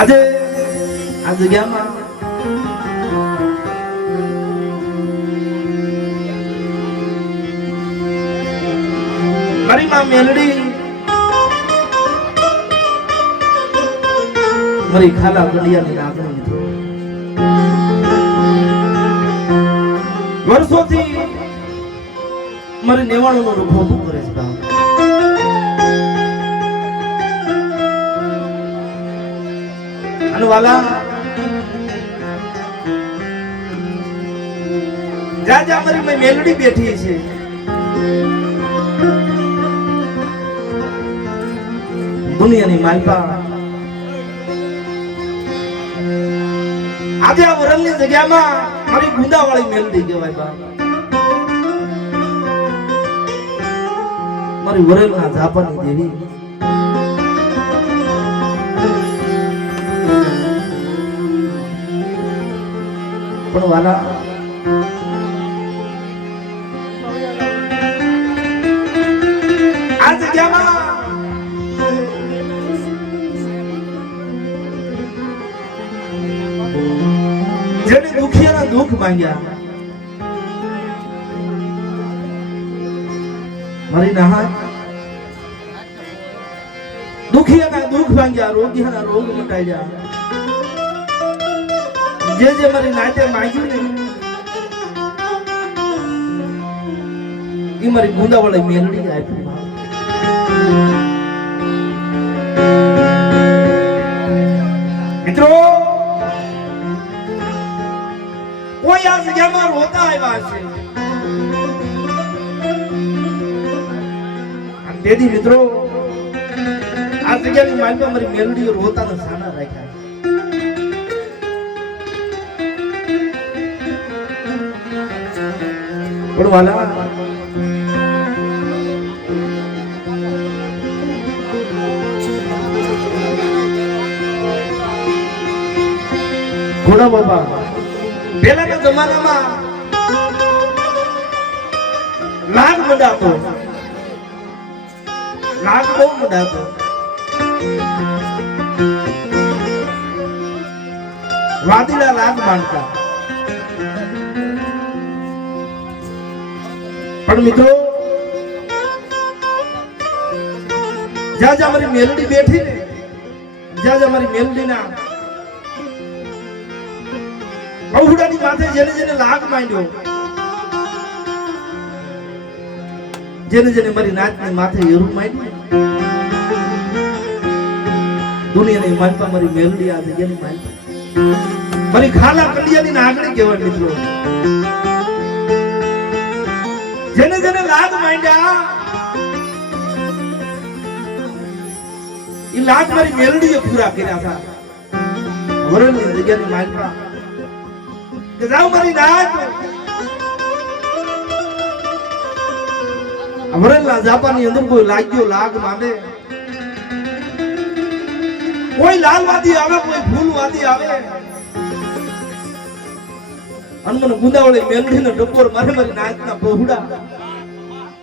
આજે આ જગ્યામાં મારી માં મેલડી મારી ખાલા કડિયાની લાગણી મિત્રો વર્ષોથી મારી નેવાણું નો ખોટું કરે છે બાપ. અને વાલા રાજા મારી મેલડી બેઠી છે. દુનિયાની માલપા આજે આ વરણની જગ્યામાં મારી ગુંદાવાળી મેલડી કહેવાય બા. મારી વરણના જાપાની દેવી પણ વાલા આ જગ્યામાં જેને દુખિયાના દુઃખ માંગ્યા મારી નહા દુખિયાના દુઃખ માંગ્યા રોગિયાના રોગ મટાડ્યા. જે મારી નાતે માંગ્યું ને એ મારી ગુંદાવાળી મેલડી આપી. મિત્રો કોઈ આ જગ્યામાં રોતા આવ્યા છે. તેથી મિત્રો આ જગ્યાની માલમાં મારી મેલડીઓ રોતાના સાના રાખ્યા. પણ વાલા ઘોડા બાપા પહેલાના જમાનામાં નાગ મંડાતો, નાગ બહુ મંડાતો. વાદીલા નાગ માનતા. પણ મિત્રો જ્યાં જ્યાં મારી મેલડી બેઠી ને જ્યાં જ્યાં મારી મેલડીના બહુડાની માથે જેને જેને લાગ માંડ્યો, જેને જેને મારી નાચની માથે એરું માંડ્યું, દુનિયાની માલપા મારી મેલડી આ જગ્યાની માલપા મારી ખાલા કડિયાની નાગણી કહેવાય મિત્રો. જેને જેને લાગ માંડ્યા એ લાગ મારી મેલડીએ પૂરા કર્યા હતા. વરણની જગ્યાની માલપા કે જાઓ મારી નાચ વરણના જાપાની અંદર કોઈ લાગ્યો લાગ માંડે, કોઈ લાલ વાદી આવે, કોઈ ફૂલ વાદી આવે, અને મને ગુંદાવાળી મેલડીનો ડકોર મારે મારી નાચના બહુડા.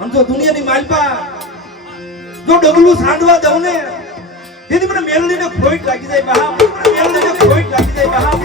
અને જો દુનિયાની માલપા જો ડગલું સાંડવા દઉં ને તેથી મને મેલડીને ખોટ લાગી જાય બહાર, મેલડીને ખોટ લાગી જાય બહાર.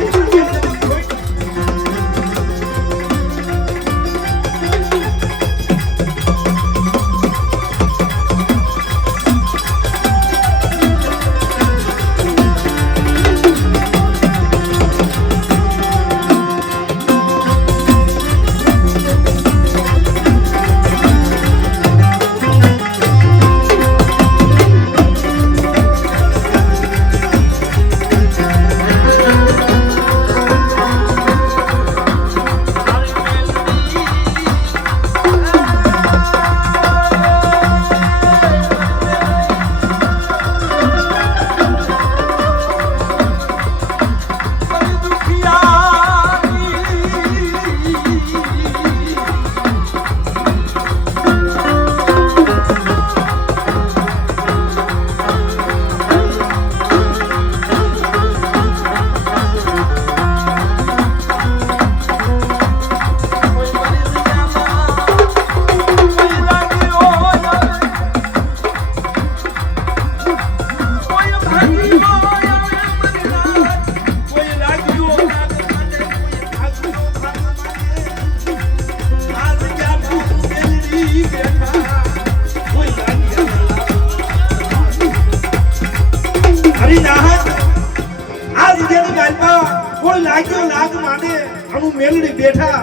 હું મેલડી બેઠા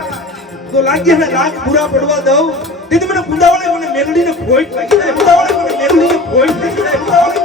તો લાગ્યા ને રાગ પૂરા પડવા દઉં તેથી મને કુંડાવળે મને મેલડીને ખોઈ લાગી જાય કુંડાવળે મને મેલડીને ખોઈ લાગી જાય કુંડાવળે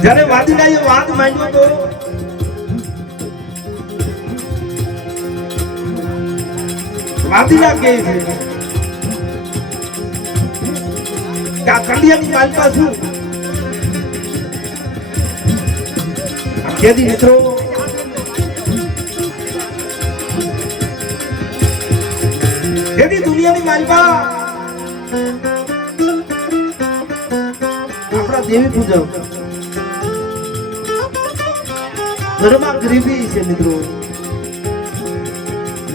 જ્યારે વાદીડાએ વાત માંગ્યો તો વાદીડા કહે છે કે આ કંડિયાની માલપા છું કેદી મિત્રો કેદી દુનિયાની માલપા આપણા દેવી પૂજક ઘરમાં ગરીબી છે મિત્રો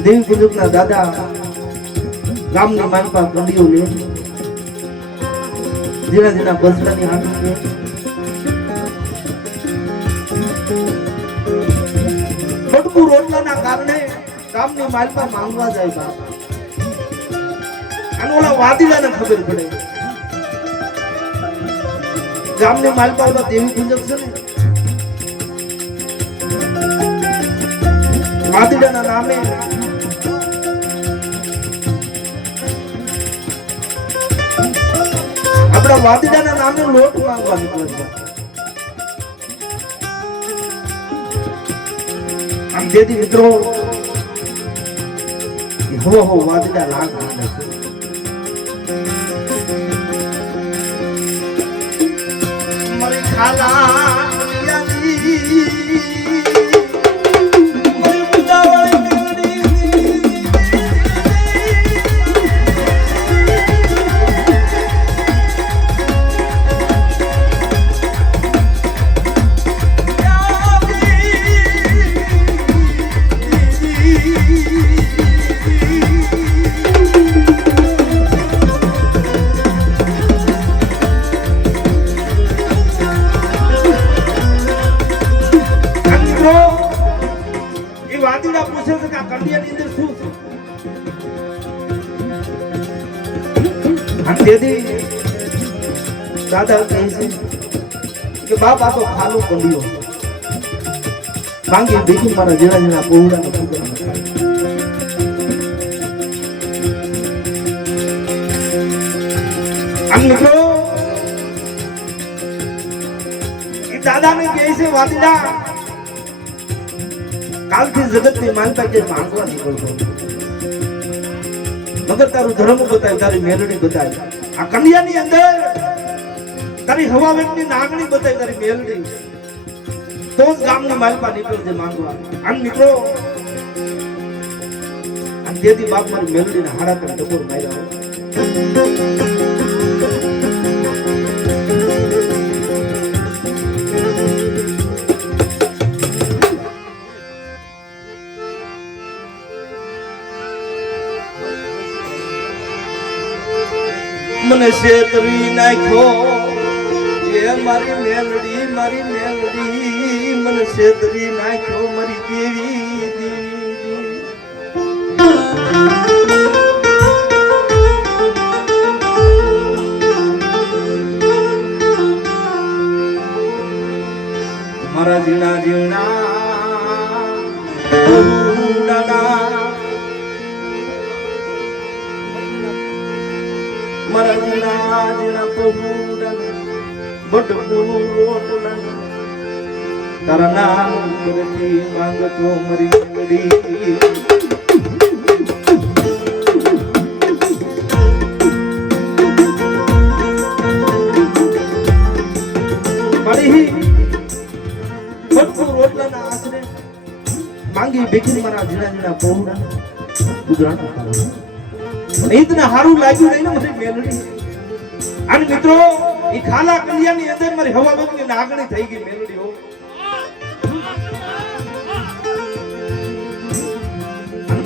દેવી પૂજક ના દાદા ગામની માલપા કંડીઓ લે જીરા જીરા બસડાની હાથ છે બટકુ રોટલાના કારણે ગામની માલપા માંગવા જાય બાપ અને ઓલા વાદીડાને ખબર પડે ગામની માલપા ઓલા દેવી પૂજક છે ને વાદીડાના નામે આપણા વાદીડાના નામે લોટ માંગવા નીકળે છે આમ જેથી મિત્રો હો વાદીડા લાગ માંગે છે મારી ખાલા દાદા કહે છે કે બાપ આ તો ખાલો કંડિયો માંગી દેખી મારા જેડા જેડા પહોળાનો છોકરા આમ મિત્રો એ દાદાને કહે છે વાદીડા કાલથી જગતની માનતા કે માંગવા નીકળતો મગર તારું ધર્મ બતાય તારી મેલડી બતાય આ કન્યાની અંદર તારી હવા વેગની નાગણી બતાય તારી મેલડી તો જ ગામની માલપા નીકળજે માંગવા આમ નીકળો અને તેથી બાપ મારી મેલડીને હાડા પર ડબોર માર્યા મને શેતરી નાખ્યો એ મારી મેલડી મને શેતરી નાખ્યો મારી દેવી મારા જીણા જીણા મારા જીણા જીણા પહોળા બટકું રોટલા તારા નામ પરથી માંગતો મરી મેલડી રોટલાના આશરે માંગી બેઠી મારા ઝીણા ઝીણા પહોળા ગુજરાત રીતને હારું લાગ્યું નહીં ને મને મેલડી અને મિત્રો એ ખાલા કલિયાની અંદર મારી હવા બગની નાગણી થઈ ગઈ મેલડી હો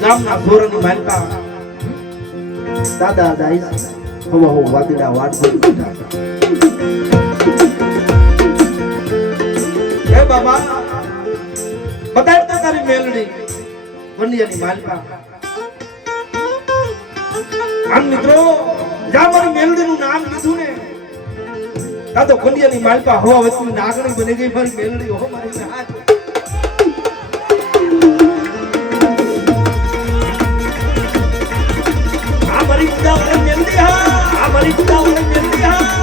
ગામના ધોરણની માલકા દાદા જાય હવા હો વાદળા વાટ હે બાબા બતાડતા તારી મેલડી વંડિયાની માલકા આમ મિત્રો જા મારી મેલડીનું નામ લીધું ને તા તો વંડિયાની માલકા હવા વચની નાગણી બની ગઈ મારી મેલડી હો મારી હાથ આ મારી ઉદાવળ મેલડી હા આ મારી ઉદાવળ મેલડી હા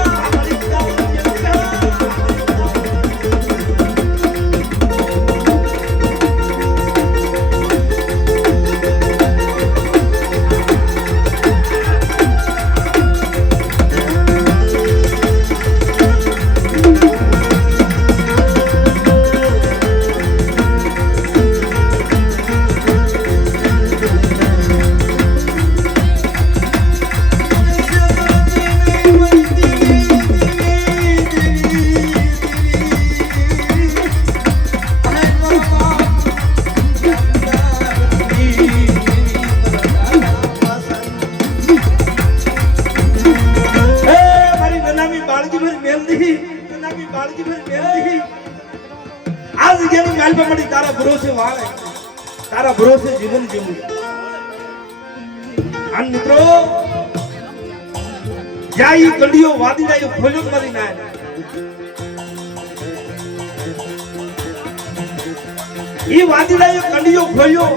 તારા ભરોસે વાળે તારા ભરોસે જીવન જીવું આન મિત્રો જાઈ કડીઓ વાદી જાય ખોજો મારી ના ઈ વાદી જાય કડીઓ ખોયો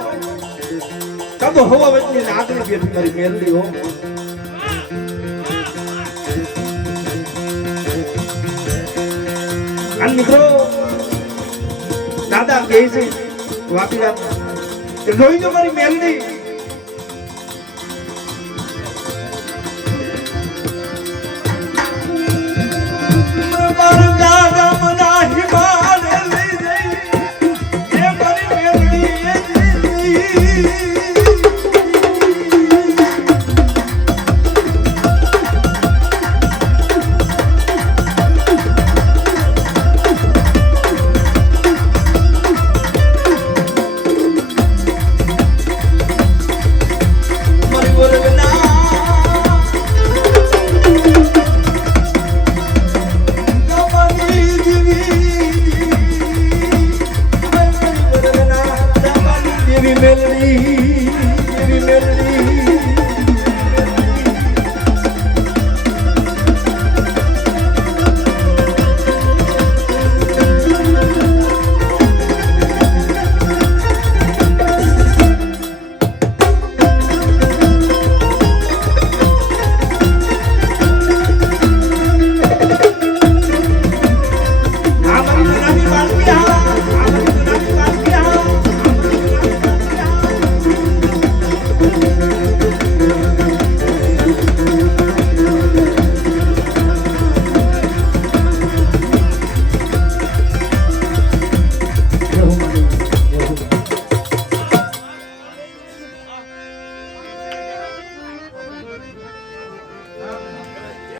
કબો હવા વચ્ચે નાગણી બેઠી મારી મેલડી હો આન મિત્રો દાદા કહે છે વાપીરા કે જોઈ જો મારી મેલડી